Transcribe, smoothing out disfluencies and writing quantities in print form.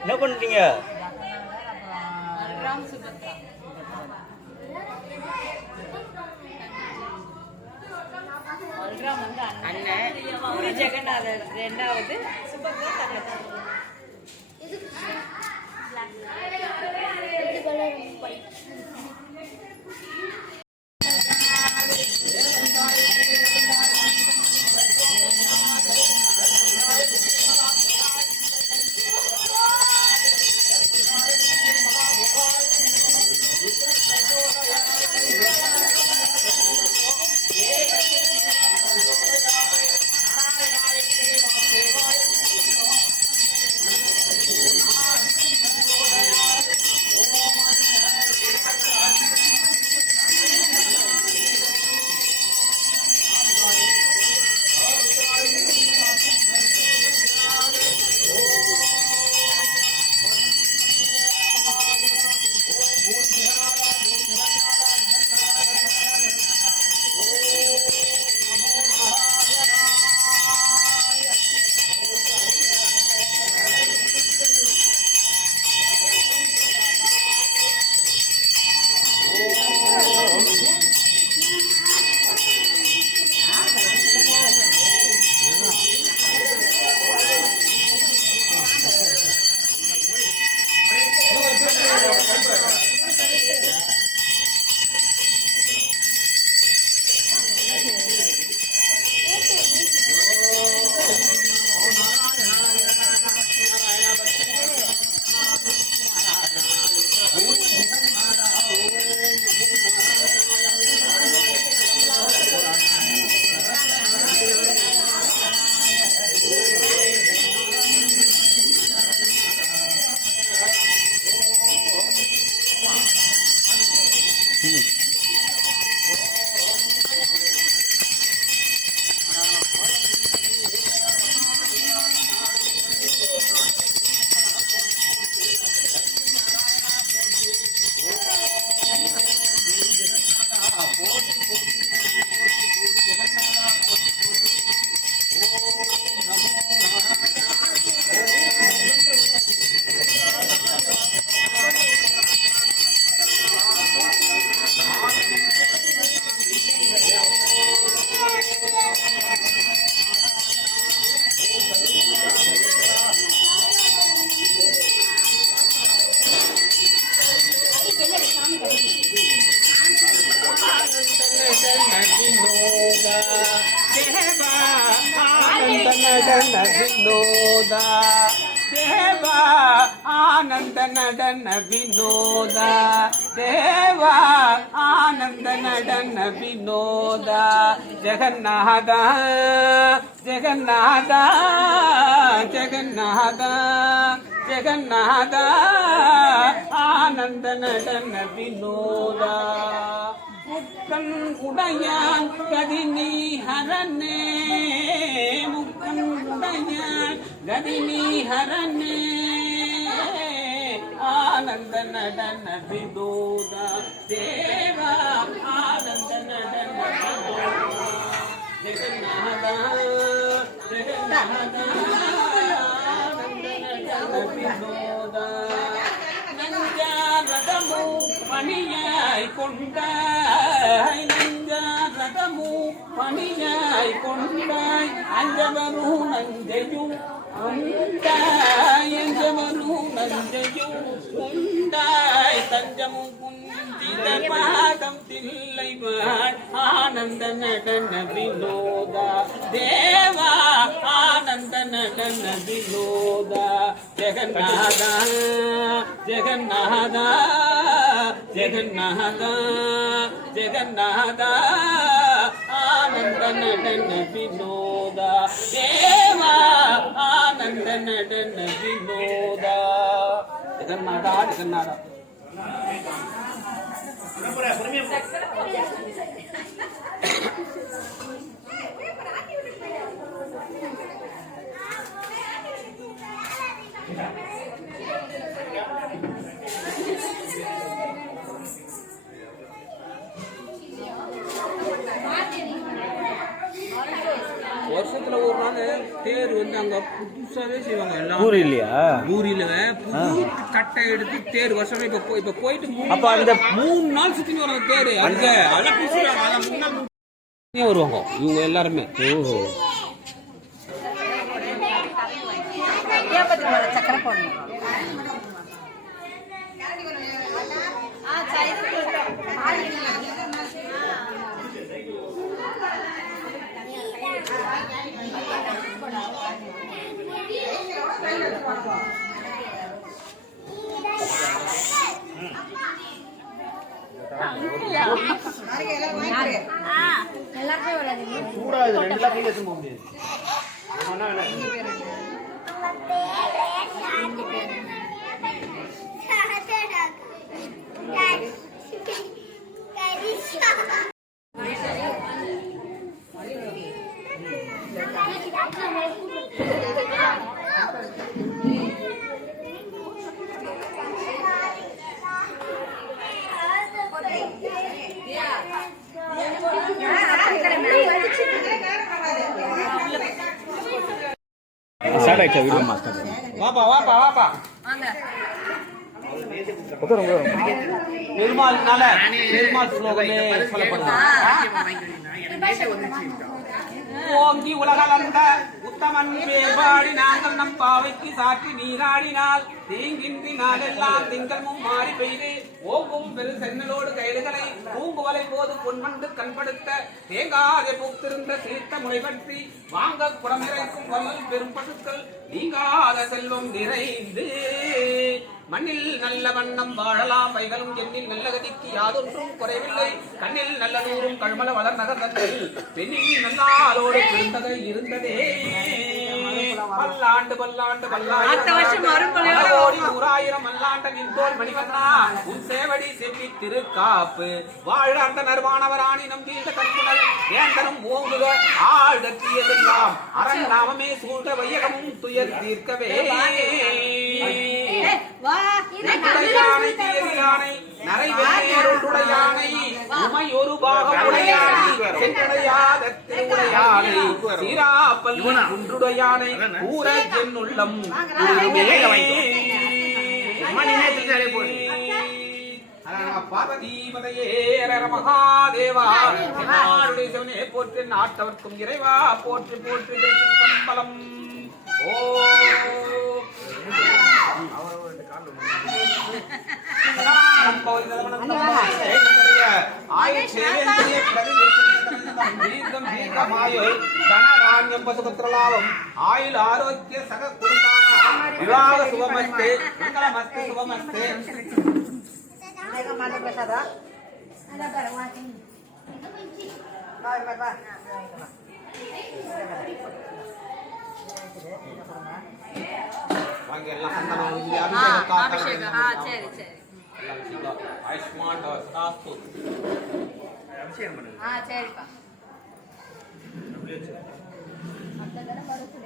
என்ன பண்றீங்க? அண்ணன் பூரி ஜெகநாதர் ரெண்டாவது, சுபத்ரா தங்கச்சி. विनोदा देवा आनंद नडन विनोदा देवा आनंद नडन विनोदा जगन्नाथ जगन्नाथ जगन्नाथ जगन्नाथ आनंद नडन विनोदा मुक्कन उड़यान कदिनी हरने मुक्कन उड़यान कदिनी हरने आनंद नडन विनोदा देवा आनंद नडन विनोदा जगन्नाथ जगन्नाथ आनंद नडन विनोदा நஞ்சாரதமு பணியாய் கொண்டாய் நஞ்சாரதமு பணியாய் கொண்டாய் அஞ்சவரு நஞ்சையும் உண்டாய் அஞ்சவரு நஞ்சையும் உண்டாய் தஞ்சமும் குந்தித பாதம் தில்லைவாள் ஆனந்த நடன வினோதா தேவா ஆனந்த நடன வினோதா ஜெகநாத ஜெகநாத ஜெகநாத ஜெகநாத ஆனந்த நடன வினோதா தேவா ஆனந்த நடன வினோதா ஜெகநாதா ஜெகநாதா வருஷத்துல வருஷத்துல ஒரு நாள் தேர் வந்து அங்க புதுசாவே செய்வாங்க எல்லாம். ஊர் இல்லையா? ஊரில புது கட்டை எடுத்து தேர் வருஷமே இப்ப போயிட்டு அப்ப அந்த 3 நாள் சுத்தி வர தேர் அங்க அதெல்லாம் புதுசுறாங்க. அத முன்னாடி வருவாங்க இவங்க எல்லாருமே. ஓஹோ. சக்கரை போடணும். சூடாது 2 கையில எடுத்து போக முடியாது. ஸ்டார்ட் ஆயிடுச்சா வீடியோ மாஸ்டர்? வாப்பா வாப்பா வாப்பா. பெருமாள்னால பெருமாள் ஸ்லோகமே சொல்லப்படுது. ஓங்கி உலகளந்த உத்தமன் பேர்பாடி நாங்கள் நம் பாவைக்கு சாற்றி நீராடினால் தீங்கின்றி நாளெல்லாம் திங்கள் மாறி பெய்து ஓங்கும் பெரு சென்னலோடு கைடுகளை பூங்குவலை போது பொன்வண்டு கண்படுத்த தேங்காதை பூத்திருந்த சீர்த்த முறை பற்றி வாங்க குடமிறைக்கும் வல்லல் பெரும் பசுக்கள் நீங்காத செல்வம் நிறைந்து மண்ணில் நல்ல வண்ணம் வாழலாம் வைகளும் எண்ணில் நல்ல கதிக்கு யாதொன்றும் குறைவில்லை கண்ணில் நல்ல நூறும் கழுமல வளர் நகர்ந்ததில் பெண்ணில் நல்லாரோடு பிறந்ததை இருந்ததே பல்லாண்டு பல்லாண்டு பல்லாயிரம் நூறாயிரம் மல்லாண்ட நின்றோர் மணிவண்ணா உன் சேவடி செவ்வி திருக்காப்பு வாழ்ந்த நர்வானவராணி நம் தீர்ந்த கண்புணல் ஏந்தனும் ஓங்குக ஆழ்தற்றியதெல்லாம் அரண் நாமமே சூழ்ந்த வையகமும் துயர் தீர்க்கவே யானை தீயதியானை நரைவேறுடையானை உமை ஒரு பாகம் உடையானை சென்றடையாத திருவுடையானை சீராப்பல் குன்றுடையானை ஊர என்னுள்ளம் பார்வதீபதையேர மகாதேவா சிவனே போற்றி நாட்டவர்க்கும் இறைவா போற்றி போற்றி சம்பலம். ஓ ஆயுள் ஆரோக்கிய சக குடும்பம் விவாக சுபமஸ்தே மங்களமஸ்தே சுபமஸ்தே. ஆயுஷ்மான் சதாஸ்து. சரிப்பா.